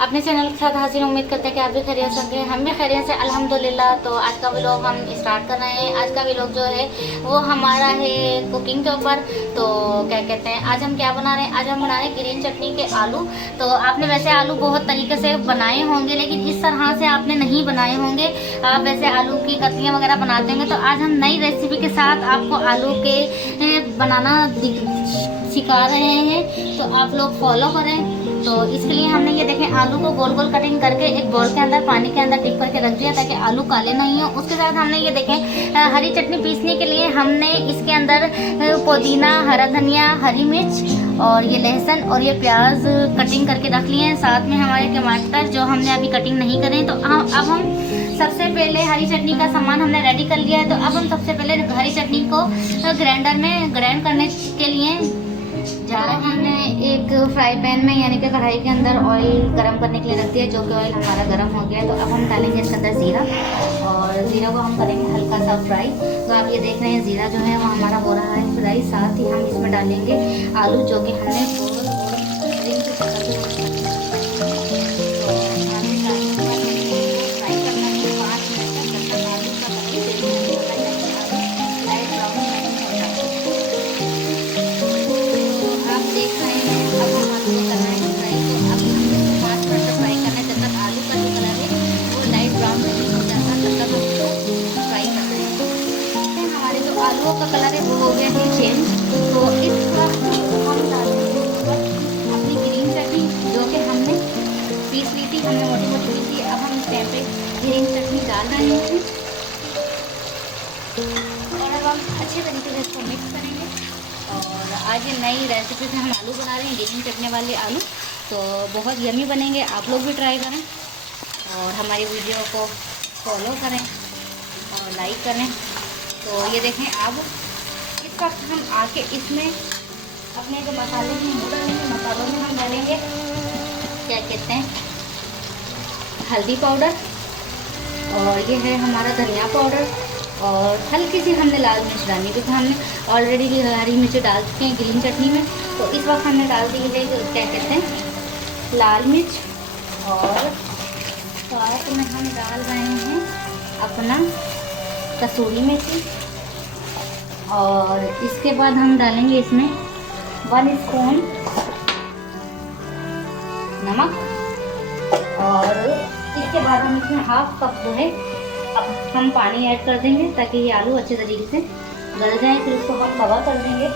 अपने चैनल के साथ हाजिर। उम्मीद करते हैं कि आप भी खैरियत से होंगे। हम भी खैरियत से अल्हम्दुलिल्लाह। तो आज का व्लॉग हम स्टार्ट कर रहे हैं। आज का व्लॉग जो है वो हमारा है कुकिंग के ऊपर। तो क्या कहते हैं, आज हम क्या बना रहे हैं? आज हम बना रहे हैं ग्रीन चटनी के आलू। तो आपने वैसे आलू बहुत तरीके से बनाए होंगे, लेकिन इस तरह से आपने नहीं बनाए होंगे। आप वैसे आलू की कतलियाँ वगैरह बनाते होंगे। तो आज हम नई रेसिपी के साथ आपको आलू के बनाना सिखा रहे हैं, तो आप लोग फॉलो करें। तो इसके लिए हमने ये देखें आलू को गोल गोल कटिंग करके एक बोल के अंदर पानी के अंदर डिप करके रख दिया ताकि आलू काले नहीं हो। उसके साथ हमने ये देखें हरी चटनी पीसने के लिए हमने इसके अंदर पुदीना, हरा धनिया, हरी मिर्च और ये लहसुन और ये प्याज कटिंग करके रख लिए हैं। साथ में हमारे टमाटर जो हमने अभी कटिंग नहीं करे। तो अब हम सबसे पहले हरी चटनी का सामान हमने रेडी कर लिया है। तो अब हम सबसे पहले हरी चटनी को ग्राइंडर में ग्राइंड करने के लिए जा रहे हैं। हमने एक फ्राई पैन में यानी कि कढ़ाई के अंदर ऑयल गरम करने के लिए रख दिया, जो कि ऑयल हमारा गरम हो गया है। तो अब हम डालेंगे इसके अंदर ज़ीरा, और ज़ीरा को हम करेंगे हल्का सा फ्राई। तो आप ये देख रहे हैं ज़ीरा जो है वो हमारा हो रहा है फ्राई। साथ ही हम इसमें डालेंगे आलू, जो कि हमने आलूओं का कलर है वो हो गया है चेंज। तो इस वक्त हम डालेंगे अपनी ग्रीन चटनी, जो कि हमने पीस ली थी, हमने मोटी मोटी पीस ली। अब हम इस टाइम पे ग्रीन चटनी डाल रहे हैं और अब हम अच्छे तरीके से इसको मिक्स करेंगे। और आज ये नई रेसिपी से हम आलू बना रहे हैं, ग्रीन चटनी वाले आलू। तो बहुत यमी बनेंगे, आप लोग भी ट्राई करें और हमारी वीडियो को फॉलो करें और लाइक करें। तो ये देखें, अब इस वक्त हम आके इसमें अपने जो मसाले हैं वो डालेंगे। मसालों में हम डालेंगे क्या कहते हैं हल्दी पाउडर, और ये है हमारा धनिया पाउडर, और हल्की सी हमने लाल मिर्च डालनी, क्योंकि हमने ऑलरेडी हरी मिर्च डाल चुके हैं ग्रीन चटनी में। तो इस वक्त हमने डाल दी है क्या कहते हैं लाल मिर्च, और साथ में हम डाल रहे हैं अपना कसूरी मेथी। और इसके बाद हम डालेंगे इसमें 1 स्पून नमक, और इसके बाद हम इसमें हाफ कप जो है अब हम पानी ऐड कर देंगे ताकि ये आलू अच्छे तरीके से गल जाए। फिर उसको हम कवर कर देंगे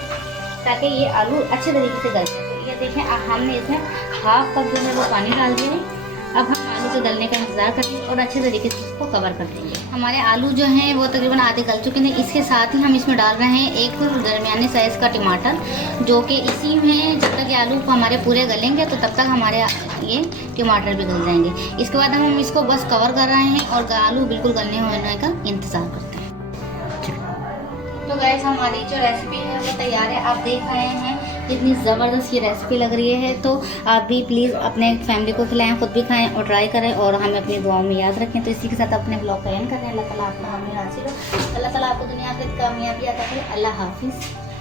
ताकि ये आलू अच्छे तरीके से गल जाए। तो ये देखें हमने इसमें हाफ कप जो है वो पानी डाल दिया है। अब हम आलू के गलने का इंतज़ार करेंगे और अच्छे तरीके से इसको कवर कर देंगे। हमारे आलू जो हैं वो तकरीबन आधे गल चुके हैं। इसके साथ ही हम इसमें डाल रहे हैं एक दरमियाने साइज़ का टमाटर, जो कि इसी में जब तक ये आलू हमारे पूरे गलेंगे तो तब तक हमारे ये टमाटर भी गल जाएंगे। इसके बाद हम इसको बस कवर कर रहे हैं और आलू बिल्कुल गलने होने का इंतज़ार करते हैं। तो गाइस, हमारी जो रेसिपी है वो तैयार है। आप देख रहे हैं कितनी ज़बरदस्त ये रेसिपी लग रही है। तो आप भी प्लीज़ अपने फैमिली को खिलाएं, खुद भी खाएं और ट्राई करें, और हमें अपनी दुआओं में याद रखें। तो इसी के साथ अपने ब्लॉग का एंड करें। अल्लाह ताला आपको हमें हासिल हो, अल्लाह ताला आपको दुनिया की कामयाबी अता करे। अल्लाह हाफिज़।